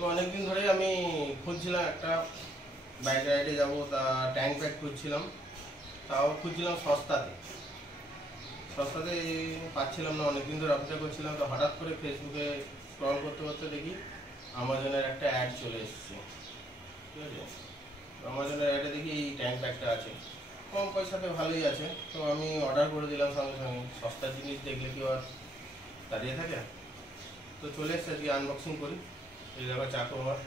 তো অনেকদিন ধরেই আমি খুঁজছিলাম একটা বাইক রাইডে যাবো, তা ট্যাঙ্ক ব্যাগ খুঁজছিলাম, তাও খুঁজছিলাম সস্তাতে পাচ্ছিলাম না। অনেকদিন ধরে অপেক্ষা করছিলাম, তো হঠাৎ করে ফেসবুকে স্ক্রল করতে করতে দেখি আমাজনের একটা অ্যাড চলে এসেছে। ঠিক আছে, আমাজনের অ্যাডে দেখি এই ট্যাঙ্ক ব্যাগটা আছে, কম পয়সাতে ভালোই আছে। তো আমি অর্ডার করে দিলাম সঙ্গে সঙ্গে। সস্তা জিনিস দেখলে কি আর দাঁড়িয়ে থাকে? তো চলে এসছে, আজকে আনবক্সিং করি। এই দেখো চাকু আমার।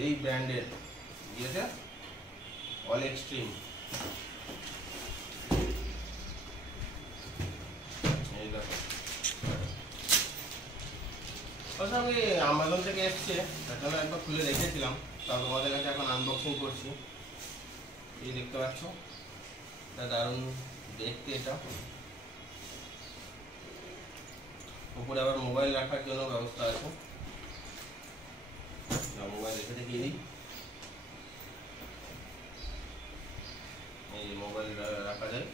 এই ব্র্যান্ডের দিয়েছে অল এক্সট্রিম। এই দেখো, আচ্ছা আমি আমাজন থেকে এসছে, তার জন্য একবার খুলে রেখেছিলাম, তা তোমাদের কাছে এখন আনবক্সিং করছি। এই দেখতে পাচ্ছ, এটা দারুণ দেখতে। এটা উপরে আবার মোবাইল রাখার জন্য ব্যবস্থা আছে, মোবাইল রেখে দেখিয়ে দিই। এই মোবাইল রাখা যায়।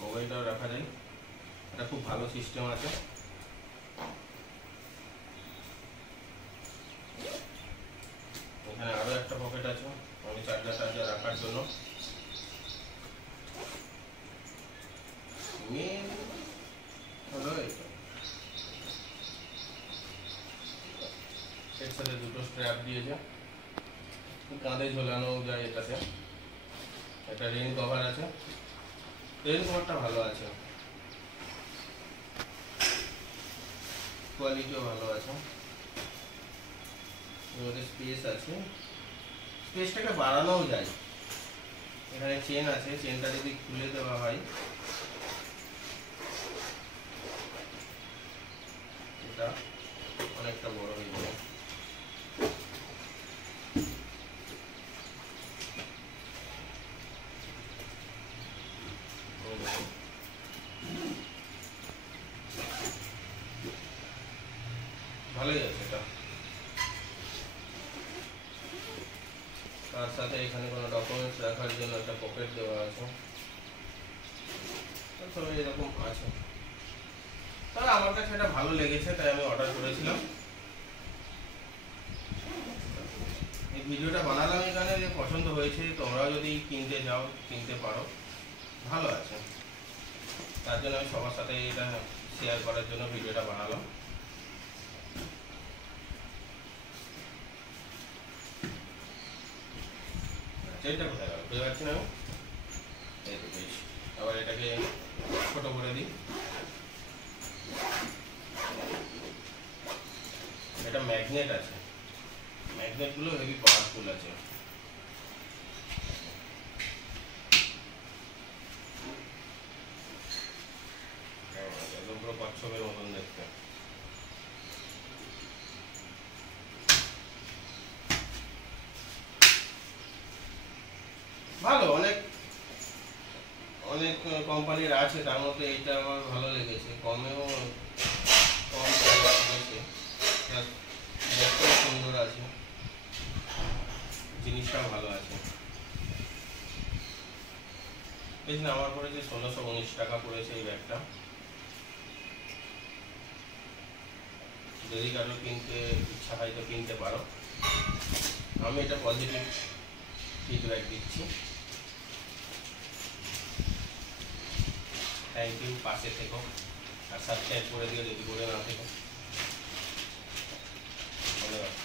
মোবাইলটাও রাখা যায়, এটা খুব ভালো সিস্টেম আছে। এখানে আরো একটা পকেট আছে, আমি চার্জার রাখার জন্য। মেন হলো এটা, এর সাথে দুটো স্ট্র্যাপ দিয়েছে, কাঁধে ঝোলানো যায় এটাতে। একটা রেইন কভার আছে, রেইন কভারটা ভালো আছে, কোয়ালিটিও ভালো আছে। এর স্পেস আছে, স্পেসটাকে বাড়ানোও যায়। এখানে চেন আছে, চেনটা যদি খুলে দেওয়া হয় এটা অনেকটা বড় হয়ে যাবে। ভালোই আছে এটা। তার সাথে এখানে কোনো ডকুমেন্টস রাখার জন্য একটা পকেট দেওয়া আছে, তবে এরকম আছে। তবে আমার কাছে এটা ভালো লেগেছে, তাই আমি অর্ডার করেছিলাম। এই ভিডিওটা বানালাম এখানে যে পছন্দ হয়েছে, তোমরাও যদি কিনতে যাও কিনতে পারো, ভালো আছে। তার জন্য আমি সবার সাথে এটা শেয়ার করার জন্য ভিডিওটা বানালাম। চেনটা কোথায় গেল বুঝতে পারছি না আমি। এই তো বেশ, আবার এটাকে ছোট করে দিই। এটা ম্যাগনেট আছে, ম্যাগনেটগুলো হেভি পাওয়ারফুল আছে। একদম পুরো কচ্ছপের মতন দেখতে। ভালো, অনেক অনেক কোম্পানির আছে, তার মধ্যে এটা আমার ভালো লেগেছে। কমেও কম লেগেছে, দেখতেও সুন্দর আছে, জিনিসটাও ভালো আছে। বেশ না, আমার পড়েছে 1619 টাকা পড়েছে এই ব্যাগটা। যদি কারো কিনতে ইচ্ছা হয় তো কিনতে পারো। আমি এটা পজিটিভ ফিডব্যাক দিচ্ছি। থ্যাংক ইউ, পাশে থেকো আর সাবস্ক্রাইব করে দিও যদি করে না থেকো। ধন্যবাদ।